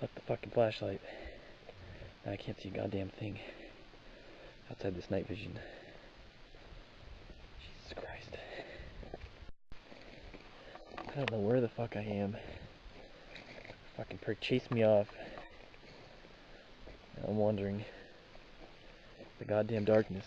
Left the fucking flashlight. Now I can't see a goddamn thing outside this night vision. Jesus Christ. I don't know where the fuck I am. Fucking prick chased me off. I'm wandering the goddamn darkness.